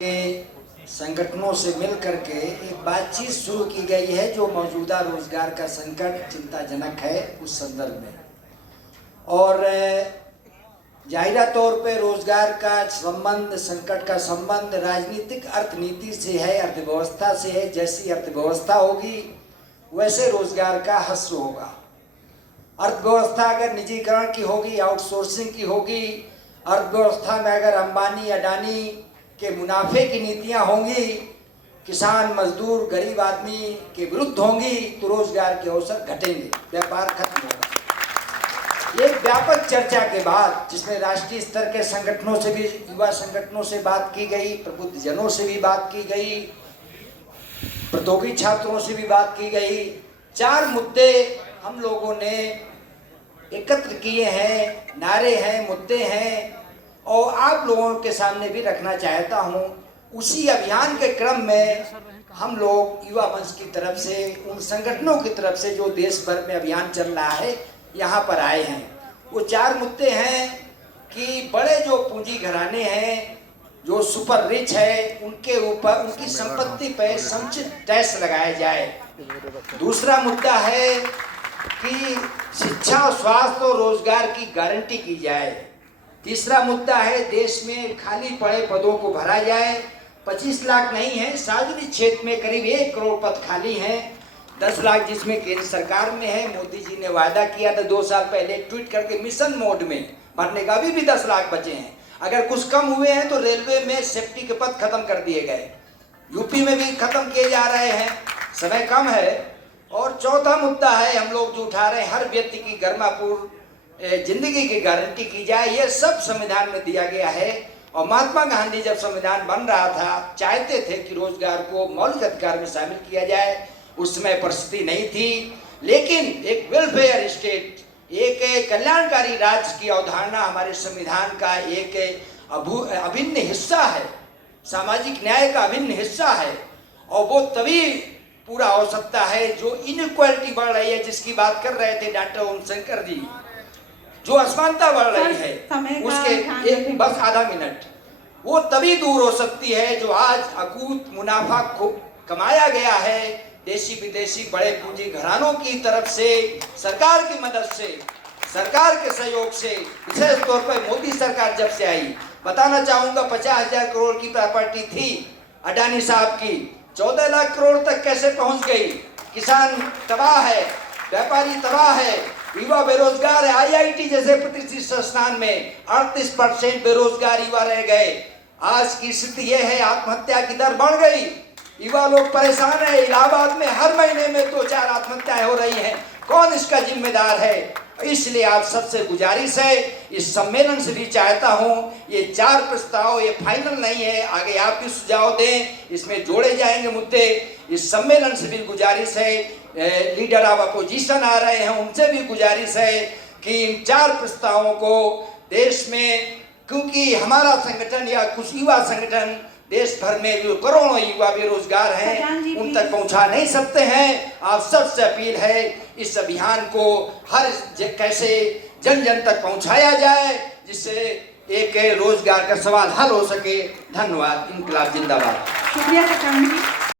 के संगठनों से मिल करके एक बातचीत शुरू की गई है जो मौजूदा रोजगार का संकट चिंताजनक है उस संदर्भ में। और जाहिरा तौर पे रोजगार का संबंध, संकट का संबंध राजनीतिक अर्थनीति से है, अर्थव्यवस्था से है। जैसी अर्थव्यवस्था होगी वैसे रोजगार का हश्र होगा। अर्थव्यवस्था अगर निजीकरण की होगी, आउटसोर्सिंग की होगी, अर्थव्यवस्था में अगर अंबानी अडानी के मुनाफे की नीतियां होंगी, किसान मजदूर गरीब आदमी के विरुद्ध होंगी, तो रोजगार के अवसर घटेंगे, व्यापार खत्म होगा। एक व्यापक चर्चा के बाद जिसमें राष्ट्रीय स्तर के संगठनों से भी, युवा संगठनों से बात की गई, प्रबुद्ध जनों से भी बात की गई, प्रतियोगी छात्रों से भी बात की गई। 4 मुद्दे हम लोगों ने एकत्र किए हैं, नारे हैं, मुद्दे हैं और आप लोगों के सामने भी रखना चाहता हूं। उसी अभियान के क्रम में हम लोग युवा मंच की तरफ से, उन संगठनों की तरफ से जो देश भर में अभियान चल रहा है, यहाँ पर आए हैं। वो 4 मुद्दे हैं कि बड़े जो पूंजी घराने हैं, जो सुपर रिच है, उनके ऊपर, उनकी संपत्ति पर समुचित टैक्स लगाया जाए। दूसरा मुद्दा है कि शिक्षा, स्वास्थ्य और रोजगार की गारंटी की जाए। तीसरा मुद्दा है देश में खाली पड़े पदों को भरा जाए। 25 लाख नहीं है, सार्वजनिक क्षेत्र में करीब 1 करोड़ पद खाली हैं। 10 लाख जिसमें केंद्र सरकार में है। मोदी जी ने वादा किया था 2 साल पहले ट्वीट करके मिशन मोड में भरने का, अभी भी 10 लाख बचे हैं। अगर कुछ कम हुए हैं तो रेलवे में सेफ्टी के पद खत्म कर दिए गए, यूपी में भी खत्म किए जा रहे हैं, समय कम है। और चौथा मुद्दा है हम लोग जो उठा रहे हैं, हर व्यक्ति की गर्मापूर्ण जिंदगी की गारंटी की जाए। ये सब संविधान में दिया गया है। और महात्मा गांधी जब संविधान बन रहा था चाहते थे कि रोजगार को मौलिक अधिकार में शामिल किया जाए। उस समय परिस्थिति नहीं थी, लेकिन एक वेलफेयर स्टेट, एक कल्याणकारी राज्य की अवधारणा हमारे संविधान का एक अभिन्न हिस्सा है, सामाजिक न्याय का अभिन्न हिस्सा है। और वो तभी पूरा हो सकता है जो इनइक्वालिटी बढ़ रही है, जिसकी बात कर रहे थे डॉक्टर ओम शंकर जी, जो असमानता बढ़ रही है, उसके एक बस आधा मिनट, वो तभी दूर हो सकती है जो आज अकूत मुनाफा कमाया गया है देशी विदेशी बड़े पूंजी घरानों की तरफ से, सरकार की मदद से, सरकार के सहयोग से। विशेष तौर पर मोदी सरकार जब से आई, बताना चाहूंगा 50,000 करोड़ की प्रॉपर्टी थी अडानी साहब की, 14 लाख करोड़ तक कैसे पहुंच गई। किसान तबाह है, व्यापारी तबाह है, युवा बेरोजगार है। IIT जैसे प्रतिष्ठित संस्थान में 38% बेरोजगार युवा रह गए। आज की स्थिति यह है, आत्महत्या की दर बढ़ गई, युवा लोग परेशान है। इलाहाबाद में हर महीने में 2-4 आत्महत्याएं हो रही हैं। कौन इसका जिम्मेदार है? इसलिए आप सबसे गुजारिश है, इस सम्मेलन से भी चाहता हूं, ये 4 प्रस्ताव ये फाइनल नहीं है, आगे आप भी सुझाव दें, इसमें जोड़े जाएंगे मुद्दे। इस सम्मेलन से भी गुजारिश है, लीडर ऑफ अपोजिशन आ रहे हैं, उनसे भी गुजारिश है कि इन 4 प्रस्तावों को देश में, क्योंकि हमारा संगठन या कुछ युवा संगठन देश भर में जो करोड़ों युवा बेरोजगार हैं उन तक पहुंचा नहीं सकते हैं। आप सबसे अपील है इस अभियान को हर कैसे जन जन तक पहुंचाया जाए, जिससे एक रोजगार का सवाल हल हो सके। धन्यवाद। इंकलाब जिंदाबाद। शुक्रिया।